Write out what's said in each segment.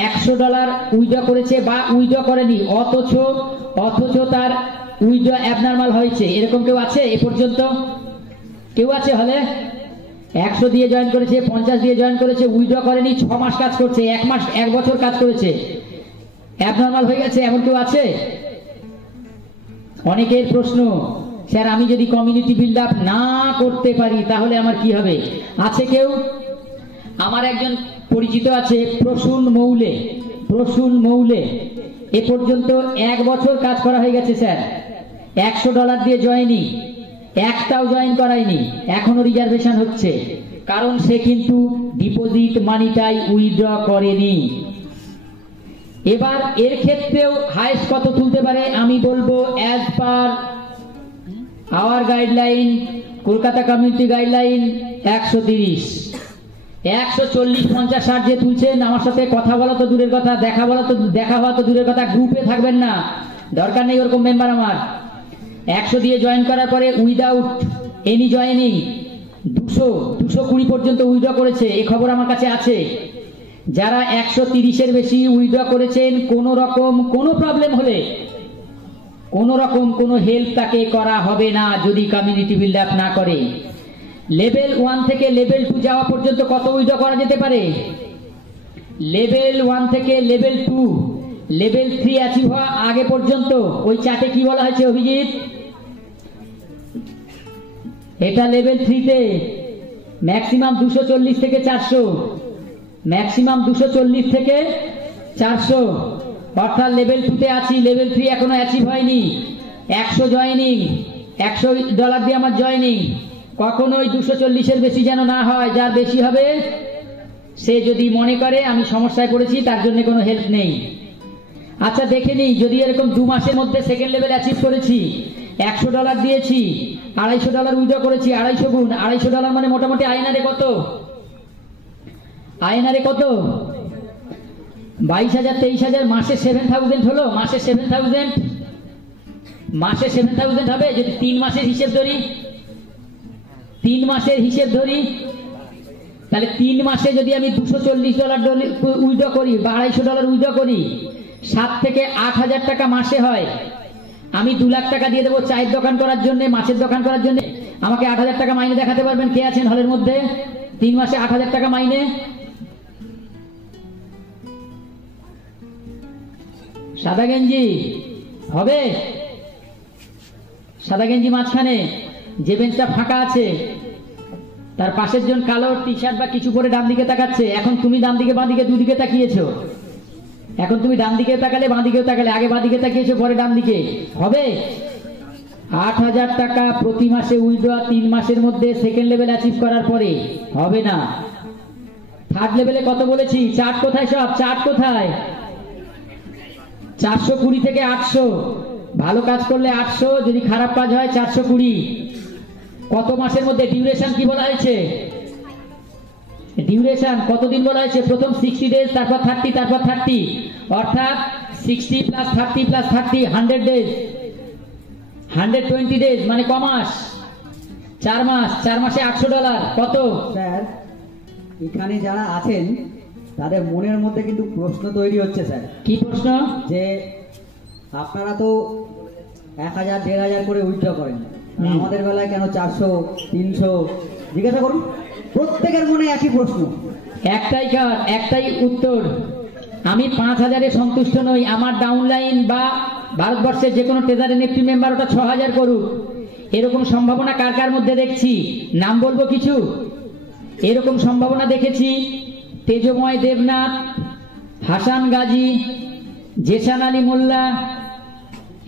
$100 withdraw করেছে বা withdraw করেনি, অথচ তার উইথড্র অ্যাবনর্মাল হয়েছে, এরকম কেউ আছে এ পর্যন্ত? কেউ আছে হলে? 100 দিয়ে জয়েন করেছে, 50 দিয়ে জয়েন করেছে, উইথড্র করেনি, 6 মাস কাজ করছে, 1 বছর কাজ করেছে, অ্যাবনর্মাল হয়ে গেছে, এমন কেউ আছে? অনেকের প্রশ্ন, স্যার আমি যদি কমিউনিটি বিল্ড আপ না করতে পারি তাহলে আমার কি হবে? আছে কেউ? আমার একজন পরিচিত আছে প্রসূন মৌলে, এ পর্যন্ত 1 বছর কাজ করা হয়ে গেছে স্যার, $100 দিয়ে জয়েনি, একটাও জয়েন করায়নি, এখনো রিজার্ভেশন হচ্ছে, কারণ সে কিন্তু ডিপোজিট মানিটাই উইথড্র করেনি। এবার এর ক্ষেত্রেও হাইস্ট কত তুলতে পারে? আমি বলবো as per our guideline, Kolkata community guideline 130, 140, 50, 60 যে তুলছেন, আমার সাথে কথা বলা তো দূরের কথা, দেখা হওয়া তো দূরের কথা, গ্রুপে থাকবেন না, দরকার নেই ওরকম মেম্বার আমার। 100 দিয়ে জয়েন করার পরে উইদাউট এনি জয়েনিং 220 পর্যন্ত উইথড্র করেছে, এই খবর আমার কাছে আছে। যারা 130-এর বেশি উইথড্র করেছেন, কোনো প্রবলেম হলে কোনো হেল্প তাকে করা হবে না যদি কমিউনিটি বিল্ড আপ না করে। লেভেল 1 থেকে লেভেল 2 যাওয়া পর্যন্ত কত উইথড্র করা যেতে পারে? লেভেল 1 থেকে লেভেল 2, লেভেল 3 অ্যাচিভ হওয়া আগে পর্যন্ত ওই চার্টে কি বলা হয়েছে অভিজিৎ? এটা লেভেল 3 তে ম্যাক্সিমাম 240 থেকে 400, ম্যাক্সিমাম 240 থেকে 400, অর্থাৎ লেভেল 2 তে আছি, লেভেল 3 এখনো অ্যাচিভ হয়নি। 100 জয়েনিং, $100 দিয়ে আমার জয়েনিং, কখনোই 240-এর বেশি যেন না হয়। যার বেশি হবে সে যদি মনে করে আমি সমস্যায় পড়েছি, তার জন্য কোনো হেল্প নেই। আচ্ছা দেখে নিই, যদি এরকম 2 মাসের মধ্যে সেকেন্ড লেভেল অ্যাচিভ করেছি, $100 দিয়েছি, $250 উইথড্র করেছি, 250 গুণ, $250 মানে মোটামুটি আইনারে কত? 22,000, 23,000, মাসে 7,000 হলো, মাসে 7,000 হবে। যদি 3 মাসের হিসেব ধরি, তাহলে 3 মাসে যদি আমি $240 উইথড্র করি বা $250 উইথড্র করি, 7 থেকে 8,000 টাকা মাসে হয়। আমি 2 লাখ টাকা দিয়ে দেবো চায়ের দোকান করার জন্য, মাছের দোকান করার জন্য, আমাকে 8,000 টাকা মাইনে দেখাতে পারবেন? কে আছেন হলের মধ্যে? 3 মাসে 8,000 টাকা মাইনে সাদা গেঞ্জি হবে? সাদা গেঞ্জি মাঝখানে যে বেঞ্চটা ফাঁকা আছে তার পাশের জন কালো টি শার্ট বা কিছু পরে ডান দিকে তাকাচ্ছে, এখন তুমি ডান দিকে বাঁ দিকে দুদিকে তাকিয়েছো, এখন তুমি ডান দিকে তাকালে বাঁ দিকেও তাকালে, আগে বাঁ দিকে তাকিয়েছো পরে ডান দিকে, হবে? 8,000 টাকা প্রতি মাসে উইথড্র 3 মাসের মধ্যে সেকেন্ড লেভেল অ্যাচিভ করার পরে হবে না। থার্ড লেভেলে কত বলেছি? চার্ট কোথায়? সব চার্ট কোথায়? 420 থেকে 800, ভালো কাজ করলে 800, যদি খারাপ কাজ হয় 420। কত মাসের মধ্যে? ডিউরেশন কি বলা হয়েছে? ডিউরেশন কতদিন বলা হয়েছে? প্রথম 60 ডেজ, তারপর 30, তারপর 30, অর্থাৎ 60 + 30 + 30 100 ডেজ, 120 ডেজ মানে ক মাস? 4 মাস। 4 মাসে $800 কত? স্যার এখানে যারা আছেন তাদের মনের মধ্যে কিন্তু প্রশ্ন তৈরি হচ্ছে স্যার। কি প্রশ্ন? যে আপনারা তো 1,000, 1,500 করে উইথড্র করেন, আমাদের বেলায় কেন 400, 300? জিজ্ঞাসা করুন, প্রত্যেকের মনে একই প্রশ্ন, একটাই উত্তর। আমি 5,000-এ সন্তুষ্ট নই। আমার ডাউনলাইন বা ভারতবর্ষের যে কোনো ট্রেজারি নিফটি মেম্বার ওটা 6,000 করুক। এরকম সম্ভাবনা কার কার মধ্যে দেখছি? নাম বলবো কিছু? এরকম সম্ভাবনা দেখেছি তেজময় দেবনাথ, হাসান গাজী, জেসান আলী মোল্লা,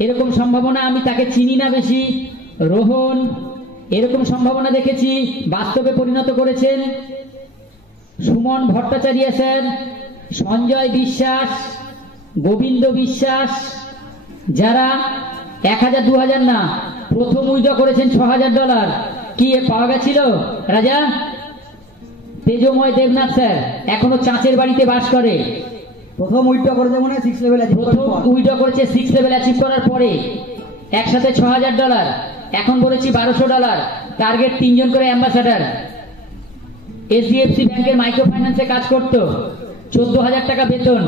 এরকম সম্ভাবনা। আমি তাকে চিনি না বেশি। রোহন, এরকম সম্ভাবনা দেখেছি, বাস্তবে পরিণত করেছেন। সুমন ভট্টাচার্য স্যার, সঞ্জয় বিশ্বাস, গোবিন্দ বিশ্বাস, যারা 1,000, 2,000 না, প্রথম উইথড্র করেছেন $6,000। কি পাওয়া গেছিল রাজা? তেজময় দেবনাথ স্যার এখনো চাঁচের বাড়িতে বাস করে। প্রথম উইথড্র করেছে মনে হয় 6 লেভেল অ্যাচিভ, প্রথম উইথড্র করেছে 6 লেভেল অ্যাচিভ করার পরে, একসাথে $6,000। এখন বলেছি $1,200। টার্গেট 3 জন করে অ্যাম্বাসাডার। SDFC ব্যাংকের মাইক্রো ফাইন্যান্সে কাজ করতো। 14,000 টাকা বেতন।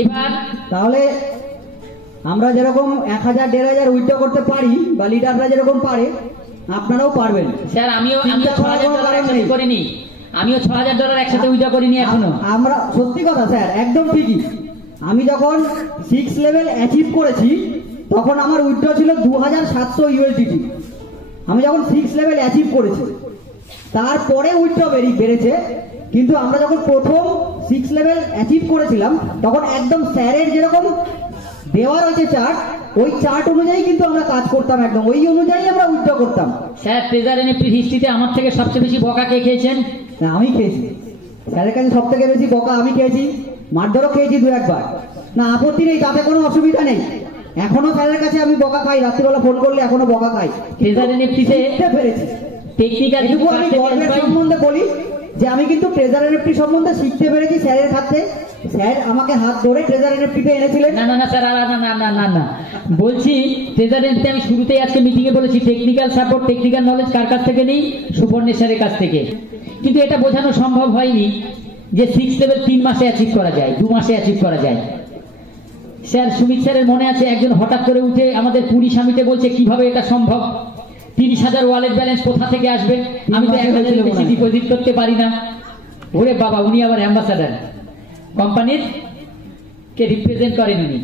এবার তাহলে আমরা যেরকম 1,000 1,500 উইথড্র করতে পারি বা লিডাররা যেরকম পারে আপনারাও পারবেন। স্যার আমিও চিন্তা করার কোনো $6,000 কারণ একসাথে নেই। করিনি, আমিও $6,000 একসাথে উইথড্র করিনি এখনো। আমরা সত্যি কথা স্যার, একদম ঠিকই। আমি যখন 6 লেভেল অ্যাচিভ করেছি তখন আমার উইথড্র ছিল 2,700 ইউএসডিটি। আমি যখন 6 লেভেল অ্যাচিভ করেছি, তারপরে উইথড্র বেড়েছে। কিন্তু আমরা যখন প্রথম 6 লেভেল অ্যাচিভ করেছিলাম তখন একদম স্যারের যেরকম দেওয়া রয়েছে চার্ট, ওই চার্ট অনুযায়ী কিন্তু আমরা কাজ করতাম, একদম ওই অনুযায়ী আমরা উইথড্র করতাম। স্যার ট্রেজার এনএফটি হিস্ট্রিতে আমার থেকে সবচেয়ে বেশি বকা কে খেয়েছেন? না, আমি খেয়েছি স্যারের কাছে সব থেকে বেশি বকা আমি খেয়েছি, মারধরও খেয়েছি 2-1 বার। না, আপত্তি নেই, তাতে কোনো অসুবিধা নেই। এখনো স্যারের কাছে আমি বকা খাই, রাত্রিবেলা ফোন করলে এখনো বকা খাই। ট্রেজার এনএফটিতে শিখতে পেরেছি। টেকনিক্যাল এটুকু আমি গর্বের সম্বন্ধে বলি যে আমি কিন্তু ট্রেজার এনএফটি সম্বন্ধে শিখতে পেরেছি স্যারের হাতে। স্যার আমাকে হাত ধরে ট্রেজার এনএফটিতে এনেছিলেন। না না না স্যার, না বলছি ট্রেজার এনএফটি আমি শুরুতেই আজকে মিটিং এ বলেছি টেকনিক্যাল সাপোর্ট, টেকনিক্যাল নলেজ কার কাছ থেকে নেই? সুবর্ণের স্যারের কাছ থেকে। কিন্তু এটা বোঝানো সম্ভব হয়নি যে 6 লেভেল 3 মাসে অ্যাচিভ করা যায়, 2 মাসে অ্যাচিভ করা যায়। স্যার সুমিত স্যারের মনে আছে একজন হঠাৎ করে উঠে আমাদের পুরী সামিটে বলছে কিভাবে এটা সম্ভব, 30,000 ওয়ালেট ব্যালেন্স কোথা থেকে আসবে, আমি তো 1,000 বেশি ডিপোজিট করতে পারি না। ওরে বাবা, উনি আবার অ্যাম্বাসাডার কোম্পানির কে রিপ্রেজেন্ট করেন উনি।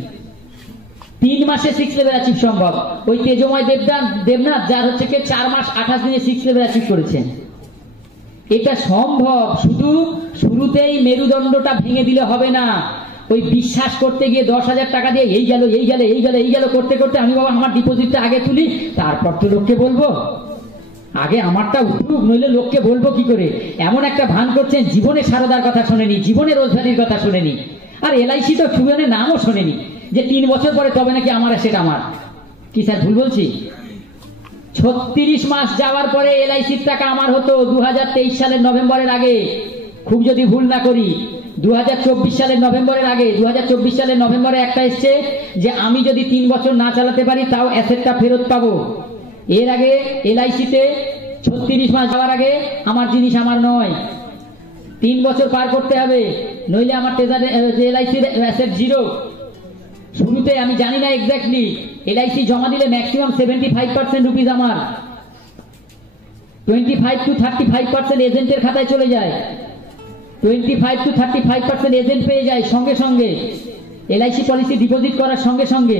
3 মাসে 6 লেভেল অ্যাচিভ সম্ভব। ওই তেজময় দেবনাথ যার হচ্ছে 4 মাস 28 দিনে 6 লেভেল অ্যাচিভ করেছেন। এটা সম্ভব, শুধু শুরুতেই মেরুদণ্ডটা ভেঙে দিলে হবে না। ওই বিশ্বাস করতে গিয়ে 10,000 টাকা দিয়ে এই গেল করতে করতে আমি বাবা আমার ডিপোজিটটা আগে তুলি, তারপর তো লোককে বলবো। আগে আমারটা উঠুক, নইলে লোককে বলবো কি করে। এমন একটা ভান করছেন জীবনে সারদার কথা শোনেনি, জীবনে রোজভ্যালির কথা শোনেনি, আর এলআইসি তো সুবেনের নামও শোনেনি, যে 3 বছর পরে তবে নাকি আমার অ্যাসেট আমার। কি স্যার ভুল বলছি? 36 মাস যাওয়ার পরে এলআইসির টাকা আমার হতো 2023 সালের নভেম্বরের আগে, খুব যদি ভুল না করি 2024 সালের নভেম্বরের আগে। 2024 সালের নভেম্বরে একটা এসছে যে আমি যদি 3 বছর না চালাতে পারি তাও অ্যাসেটটা ফেরত পাবো। এর আগে এলআইসিতে 36 মাস যাওয়ার আগে আমার জিনিস আমার নয়, 3 বছর পার করতে হবে, নইলে আমার এলআইসির অ্যাসেট জিরো। শুরুতে আমি জানি না এক্স্যাক্টলি, এলআইসি জমা দিলে ম্যাক্সিমাম 75% রুপিস আমার, 25 to 35% এজেন্টের খাতায় চলে যায়, 25 to 35% এজেন্ট পেয়ে যায় সঙ্গে সঙ্গে, এলআইসি পলিসি ডিপোজিট করার সঙ্গে সঙ্গে।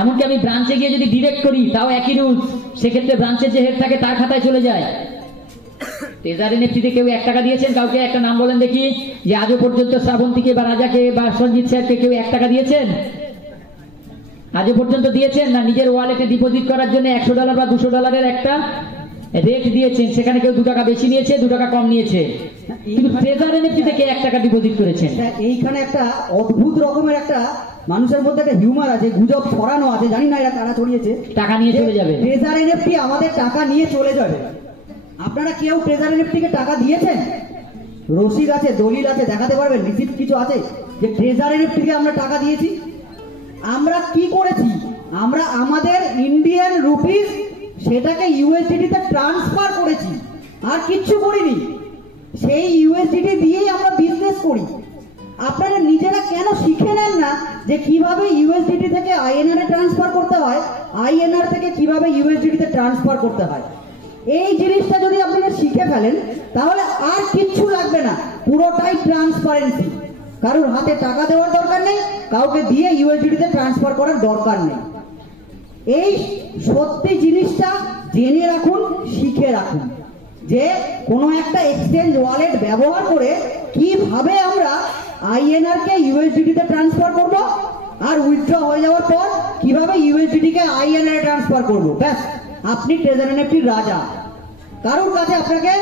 এমনকি আমি ব্রাঞ্চে গিয়ে যদি ডিরেক্ট করি তাও একই রুলস, সেক্ষেত্রে ব্রাঞ্চের যে হেড থাকে তার খাতায় চলে যায়। ট্রেজার এনএফটিতে কেউ 1 টাকা দিয়েছেন? কাউকে একটা নাম বলেন দেখি, যে আজও পর্যন্ত শ্রাবন্তীকে বা রাজাকে বা সঞ্জিত স্যারকে কেউ 1 টাকা দিয়েছেন? আজও পর্যন্ত দিয়েছেন না? নিজের ওয়ালেটে ডিপোজিট করার জন্য $100 বা $200 একটা রেট দিয়েছেন, সেখানে কেউ 2 টাকা বেশি নিয়েছে, 2 টাকা কম নিয়েছে। কিন্তু ট্রেজার এনএফটিতে কে 1 টাকা ডিপোজিট করেছেন? এইখানে একটা অদ্ভুত রকমের একটা মানুষের মধ্যে একটা হিউমার আছে, গুজব ছড়ানো আছে, জানি না এরা কারা ছড়িয়েছে, টাকা নিয়ে চলে যাবে। ট্রেজার এনএফটি আমাদের টাকা নিয়ে চলে যাবে। আপনারা কেউ ট্রেজার এনএফটিকে টাকা দিয়েছেন? রসিদ আছে, দলিল আছে, দেখাতে পারবেন? রিসিপ্ট কিছু আছে যে ট্রেজার এনএফটিকে আমরা টাকা দিয়েছি? আমরা কি করেছি? আমরা আমাদের ইন্ডিয়ান রুপিস সেটাকে ইউএসডিটি-তে ট্রান্সফার করেছি, আর কিচ্ছু করিনি। সেই ইউএসডিটি দিয়েই আমরা বিজনেস করি। আপনারা নিজেরা কেন শিখে নেন না যে কিভাবে ইউএসডিটি থেকে আইএনআর এ ট্রান্সফার করতে হয়, আইএনআর থেকে কিভাবে ইউএসডিটি-তে ট্রান্সফার করতে হয়? এই জিনিসটা যদি আপনারা শিখে ফেলেন তাহলে আর কিচ্ছু লাগবে না, পুরোটাই ট্রান্সপারেন্সি। কারোর হাতে টাকা দেওয়ার দরকার নেই, কাউকে দিয়ে ইউএসডিটি-তে ট্রান্সফার করার দরকার নেই। এই সত্যি জিনিসটা জেনে রাখুন, শিখে রাখুন যে কোনো একটা এক্সচেঞ্জ ওয়ালেট ব্যবহার করে কিভাবে আমরা আইএনআর কে ইউএসডিটি-তে ট্রান্সফার করব, আর উইথড্র হয়ে যাওয়ার পর কিভাবে USDT K INR a transfer করব। ব্যাস, আপনি ট্রেজার এনএফটির রাজা। কারোর কাছে আপনাকে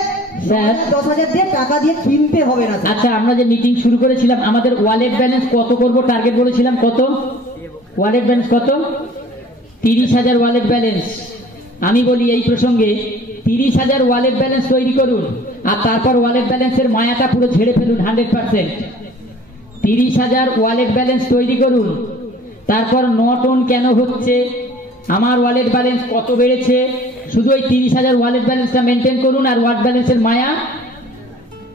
10,000 দিয়ে টাকা দিয়ে কিনতে হবে না। আচ্ছা, আমরা যে মিটিং শুরু করেছিলাম, আমাদের ওয়ালেট ব্যালেন্স কত করব টার্গেট বলেছিলাম, কত ওয়ালেট ব্যালেন্স? কত? 30,000 ওয়ালেট ব্যালেন্স। আমি বলি এই প্রসঙ্গে 30,000 ওয়ালেট ব্যালেন্স তৈরি করুন, আর তারপর ওয়ালেট ব্যালেন্সের মায়াটা পুরো ঝেড়ে ফেলুন 100%। 30,000 ওয়ালেট ব্যালেন্স তৈরি করুন, তারপর নট অন কেন হচ্ছে, আমার ওয়ালেট ব্যালেন্স কত বেড়েছে, শুধু ওই 30,000 ওয়ালেট ব্যালেন্সটা মেনটেন করুন, আর ওয়ালেট ব্যালেন্সের মায়া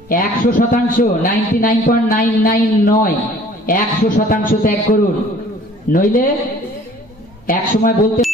100%, 99.99 নয়, 100% ত্যাগ করুন, নইলে এক সময় বলতে